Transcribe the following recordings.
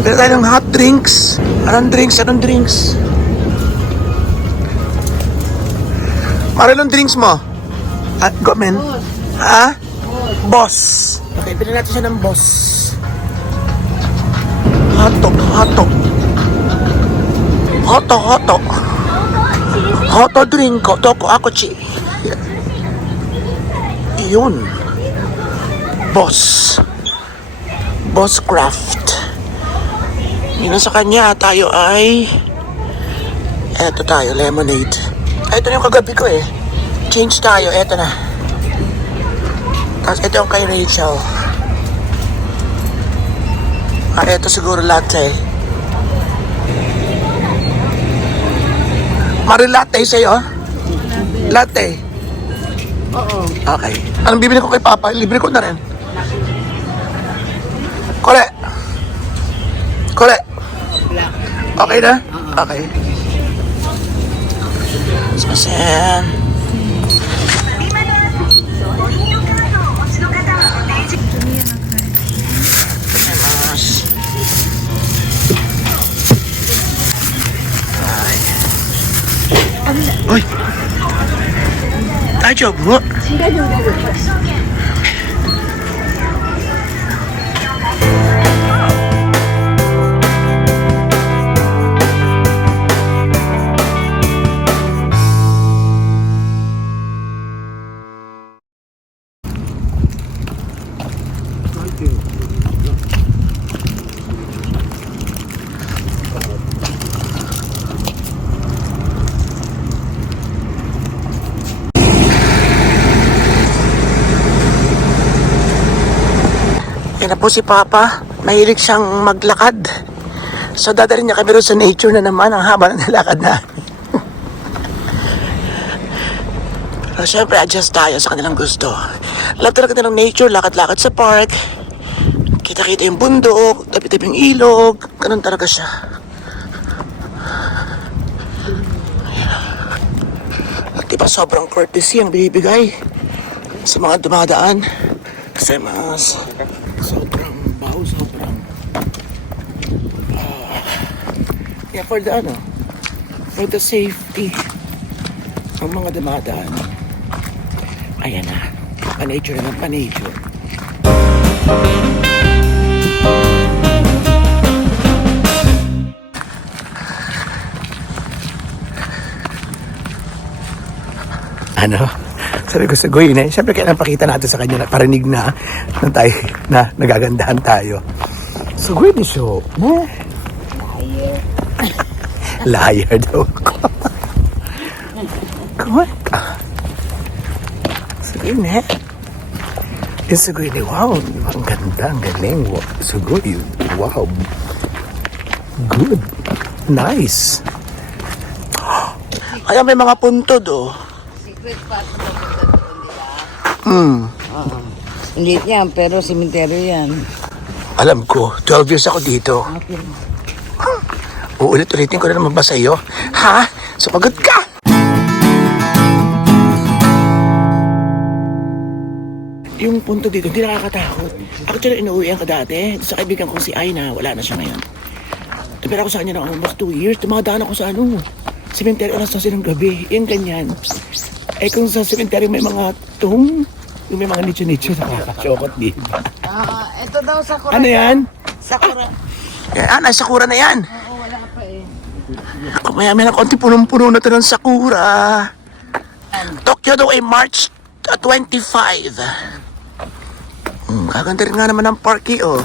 Pwede tayo ng hot drinks. Anong drinks? Anong drinks? Marilong drinks mo? Go, men. Ha? Boss. Okay, pili natin siya ng boss. Hotdog, hotdog. Hotdog, hotdog. Hotdog drink, hotdog, ako chi. Yun. Boss. Boss Craft. Yun sa kanya, tayo ay eto tayo, lemonade. Ito na yung kagabi ko eh. Change tayo, eto na. Tapos ito yung kay Rachel. Eto siguro latte. Latte sa'yo? Latte? Oo. Okay. Anong bibili ko kay Papa? Libre ko na rin. Kole. Kole. Okay na? Okay. Sumasen. Uy! Tayo bro! Yan na po si Papa. Mahilig siyang maglakad. So dadalhin niya kami rin sa nature na naman. Ang haba na nilakad na. Pero syempre adjust tayo sa kanilang gusto. Love talaga nilang nature. Lakad-lakad sa park. Kita-kita yung bundok. Tabi-tabi yung ilog. Ganun talaga siya. At diba sobrang courtesy ang binibigay sa mga dumadaan. Kasi mas sobrang baho, sobrang yeah, for the safety ng mga dumadaan. Ayan na, pa-nature naman, pa-nature. Ano? Sabi ko sa Goy, siyempre kailangan pakita natin sa kanya na parinig na tayo, na nagagandahan tayo. So Goy, di show. Liar daw ko. Come on. So Goy, yung sa Goy, wow, ang ganda, ang galing. So Goy, wow. Good. Nice. Kaya may mga puntod, oh. Secret spot na papunta doon, di ba? Oo. Hindi yan, pero simenteryo yan. Alam ko, 12 years ako dito. Okay. Uulit-ulitin ko na naman ba sa'yo? Ha? Sumagot ka! Yung punto dito, hindi nakakatakot. Actually, inuwian ko dati sa kaibigan kong si Aina. Wala na siya ngayon. Pero ako sa kanya na almost 2 years. Tumadaan ako sa cemetery alas 12 ng gabi. Yung ganyan. Eh kung sa cemetery may mga yung may mga nicho-nicho, nakakachokot din. Ito daw sakura. Ano yan? Sakura. Yan, ay sakura na yan. Oo, wala pa eh. Ako may na konti punong-puno na ito ng sakura. Tokyo daw ay March 25. Kaganda rin nga naman ang parky, oh.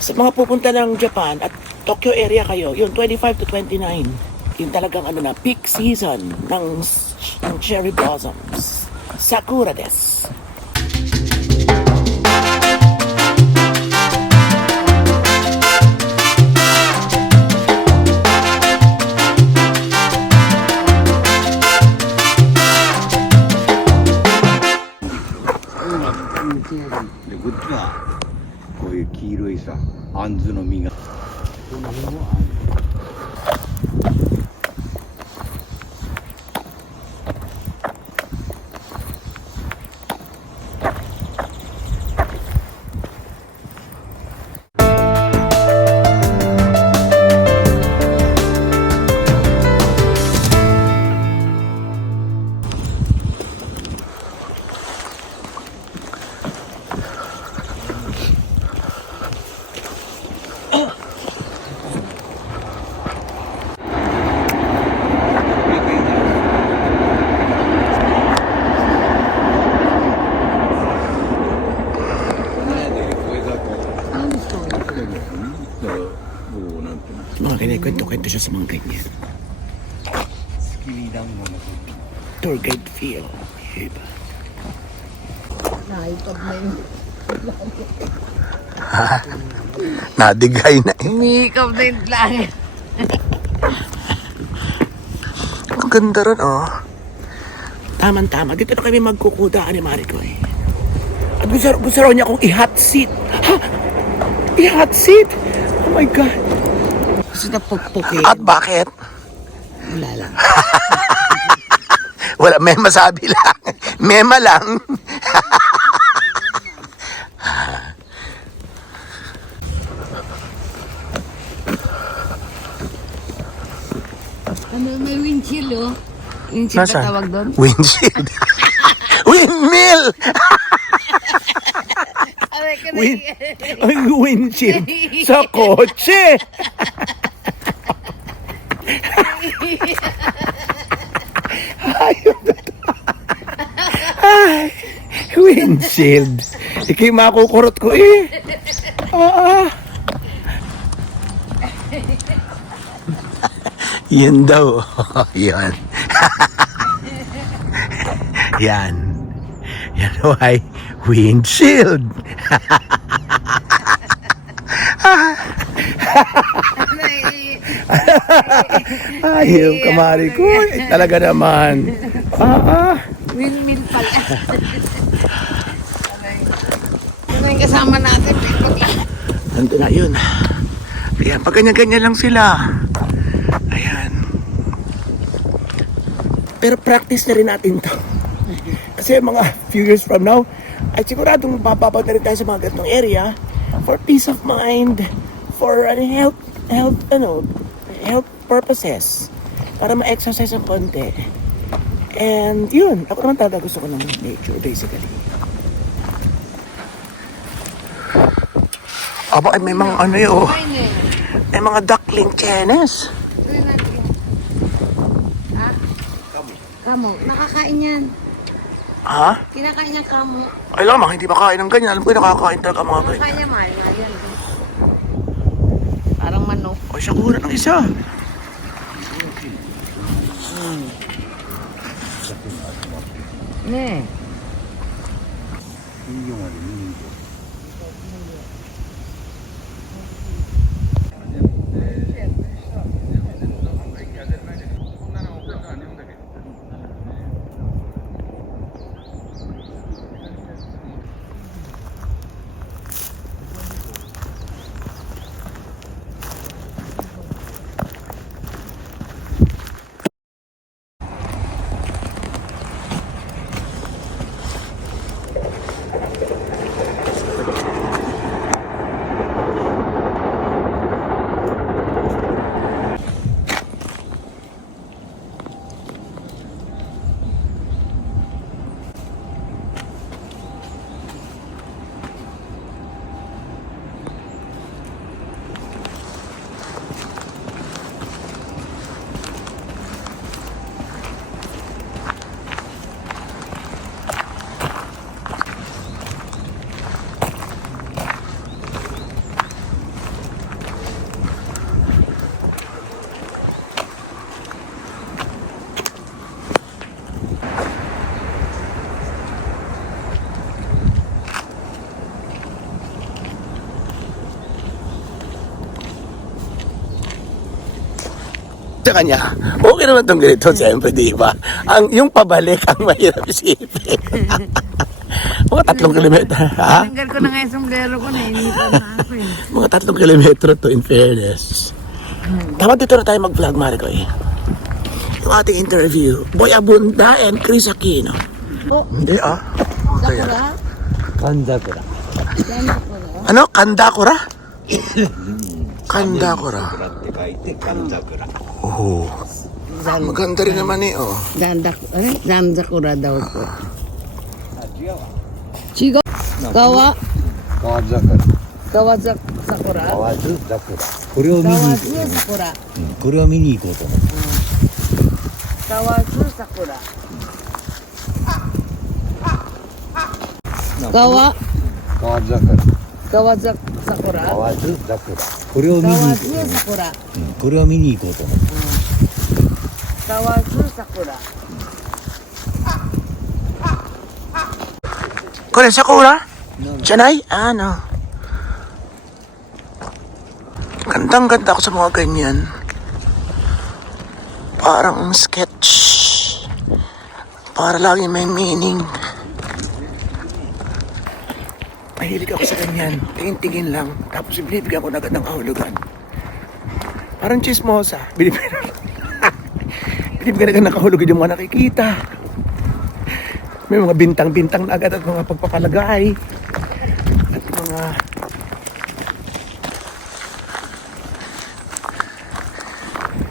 Sa mga pupunta ng Japan at Tokyo area kayo, yung 25 to 29, yung talagang peak season ng cherry blossoms. Sakura des.でこっちがこういう黄色いさあんずの実がこの辺もあんず。Mga kinikwento-kwento siya sa mga ganyan. 月見団子の Tour guide feel. Iba. Naipag na yun. Nadigay na eh. Umiikap na yung langit. Ang ganda rin, oh. Tama-tama. Dito na kami magkukudaan ni Maricoy. At gusto raw niya akong i-hot seat. Ha? I-hot seat? Oh my God. Gusto na pukpukin. At bakit? Wala lang. Wala, may masabi lang. Mema lang. Ano, may windshield oh. Windshield ba Nasaan? tawag doon? Windshield. Windmill! Aray ka na. Ang windshield sa kotse. Ayun na to. Ay, windshield. Ikay makukurot ko eh. Yan daw. Yan. Yan. Yan why windshield. Ayaw ka Maricoy. Talaga naman. Windmill pala. Ano yung kasama natin? Nandun na yun. Ayan, pag ganyan-ganyan lang sila. Ayan. Pero practice na rin natin to. Kasi mga few years from now, ay siguradong mapapapag na rin tayo sa mga ganitong area for peace of mind, for health purposes. Para ma-exercise ng konti. And yun, ako naman talaga gusto ko ng nature, basically. Aba, ay may mga ano yun, oh. May mga duckling chenes. Kamo, nakakain yan. Ha? Kinakain niya kamo. Ay lamang, hindi makain ng ganyan. Alam ko yung nakakain talaga ang mga ganyan. Kinakain niya mahal yan. Parang manok. O siya kuha ng isa. Ne. 人形まで見に行こ Sa kanya, okay naman itong ganito, siyempre, di ba? Yung pabalik ang mahirap isipin. Mga 3 kilometro, ha? Tanggal ko na nga yung sombrero ko, nainitan na ako eh. Mga 3 kilometro to, in fairness. Tama dito na tayo mag-vlog, Maricoy. Yung ating interview, Boy Abunda and Chris Aquino. Oh, Hindi, ah. Kaya. sakura? う神桜 Sakura? Ano? Kandakura? Kandakura. 桜って書いて神桜 Oh. Maganda rin naman eh, oh. Zanzakura daw po. あ違うわ Chigo? Kawa? 川桜 Sakura? 川津桜これを見に行こ Kawazu Sakura. う、これを見に行こうと思って Kawazu Sakura. Kawa? 川桜 Kawazak 桜。河津桜。これを見に行こ河津桜。う。うん、これを見に行こうと思って。河津桜。これsakura? Chanay? Ano? Gandang-ganda ako sa mga ganyan. Parang sketch. Para lagi may meaning. Mahilig ako sa ganyan. Tingin-tingin lang. Tapos binibigyan ko na agad ng kahulugan. Parang chismosa. Binibigyan agad ng kahulugan yung mga nakikita. May mga bintang-bintang na agad at mga pagpapalagay. At mga...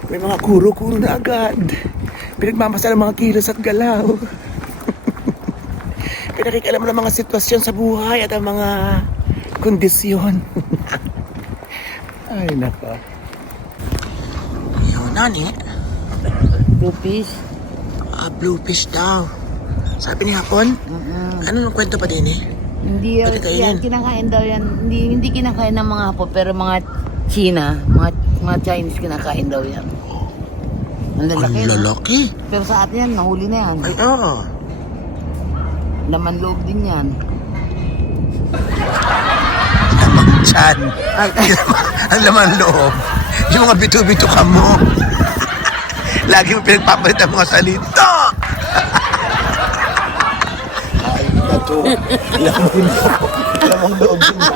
May mga kuro-kuro na agad. Pinagmamasal ang mga kilos at galaw. Pinakikialam mo ng mga sitwasyon sa buhay at ang mga kondisyon. Ay, nako. Yun, nani? Lupis. Blue fish daw. Sabi ni Hapon? Ano nung kwento pa din eh? Hindi Pwede kainin. yan, kinakain daw yan. Hindi kinakain ng mga Hapon, pero mga China, mga Chinese kinakain daw yan. Ang lalaki. Ang no? lalaki. Pero sa atin yan, nahuli na yan. Ay, oo. Laman loob din yan. Lamang tiyan. Ang laman loob. Yung mga bito-bito ka mo. Lagi mo pinagpapalit ang mga salita. Ay, ito. Lamang loob din na.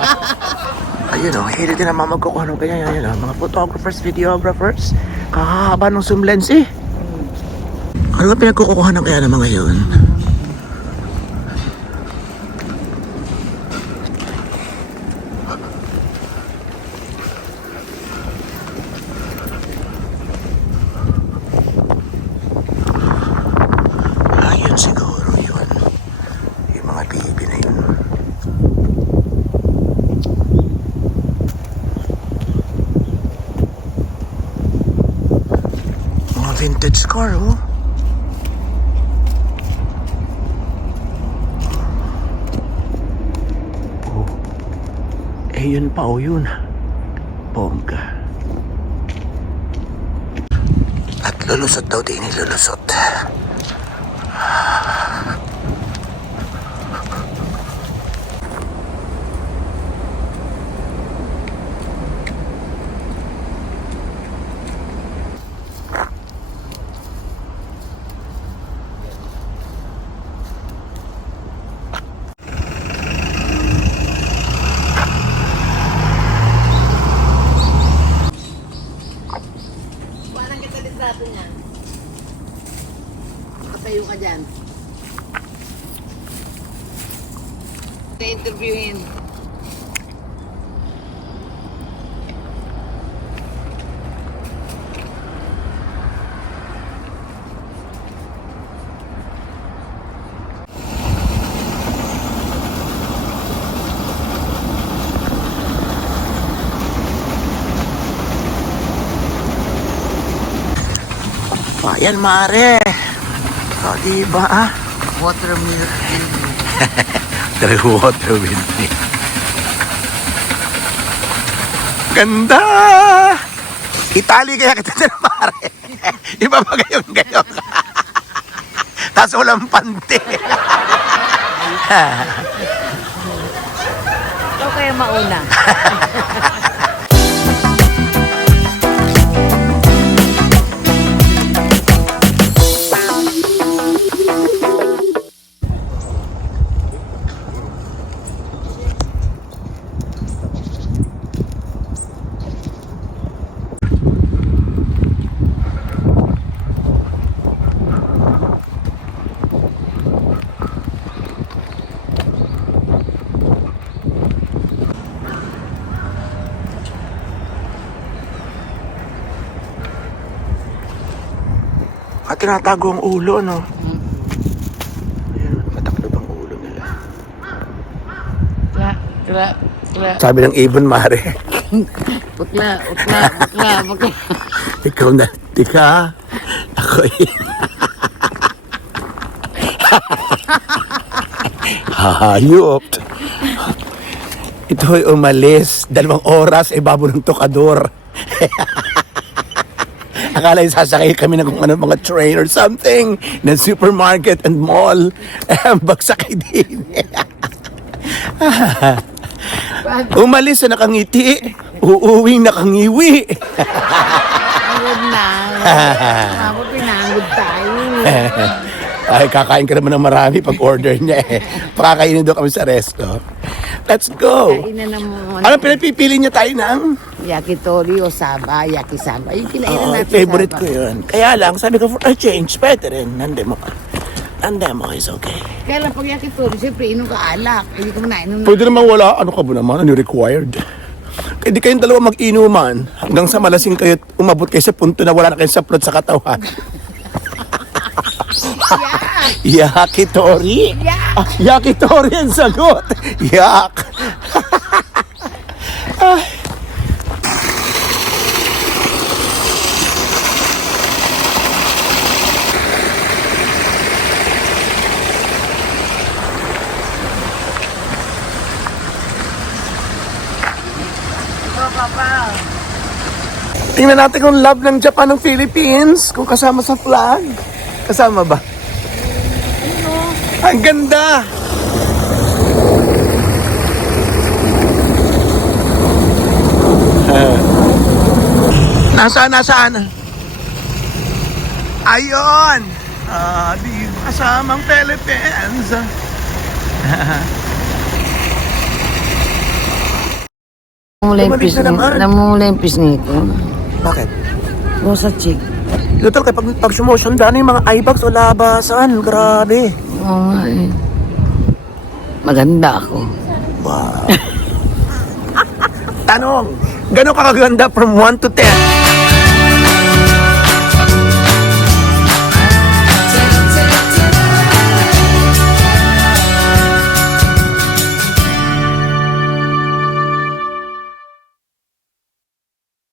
Ayun o, hilig din naman magkukuha ng ganyan. Ayun o, mga photographers, videographers. Kakahaba ng zoom lens eh. Ano ba pinagkukuha ng kaya ng mga yun? Ayun siguro yun. Yung mga bibi na yun. Mga vintage car, oh. Oh. Eh, yun pa, oh, yun. Bongga. At lulusot daw din, lulusot. Parang kita litrato niyan. Patayo ka dyan. Na-interviewin. Ayan, mare. O, diba, ah? Watermelon. Water with me. Ganda! Itali kaya kita dyan, mare. Iba pa gayong-gayong. Tapos walang pante. Ikaw kaya mauna. At tinatago ang ulo, no? Ayan, mataklob ang ulo nila. Putla. Sabi ng ibon, mare. Putla. Ikaw na, tika. Ako Hayop. Ito'y umalis. 2 oras, babo ng tokador. Akala yung sasakay kami ng kung ano mga train or something ng supermarket and mall. Bagsakay din. Umalis na nakangiti, uuwing nakangiwi. Pagod na. Ako pinagod tayo. Ay, kakain ka naman ng marami pag order niya eh. Pakakainin doon kami sa resto. Let's go! Kain na naman. Anong pinapipili niya tayo ng? Yakitori o saba, yakisaba. Yung kinainan Oo, natin favorite saba. ko yun. Kaya lang, sabi ko, for a change, pwede rin. Nandemo ka. Nandemo is okay. Kaya lang pag yakitori, siyempre inom ka alak. Hindi ka muna inom na. Pwede naman wala. Ano ka ba naman? Ano required? Kaya di kayong dalawa mag-inuman hanggang sa malasing kayo at umabot kayo sa punto na wala na kayong saplot sa katawan. Yakitori. Yak! Yakitori ang sagot. Yak. Tingnan natin kung love ng Japan ng Philippines. Kung kasama sa flag. Kasama ba? Ang ganda! Nasaan? Ayun! Di kasamang Philippines. Namulempis na naman. namulempis nito. Bakit? Rosa chick. Total, kapag pag sumosyon, dano yung mga eyebags o labasan. Grabe. Oo nga eh. Maganda ako. Wow. Tanong, gano'ng kakaganda from 1 to 10?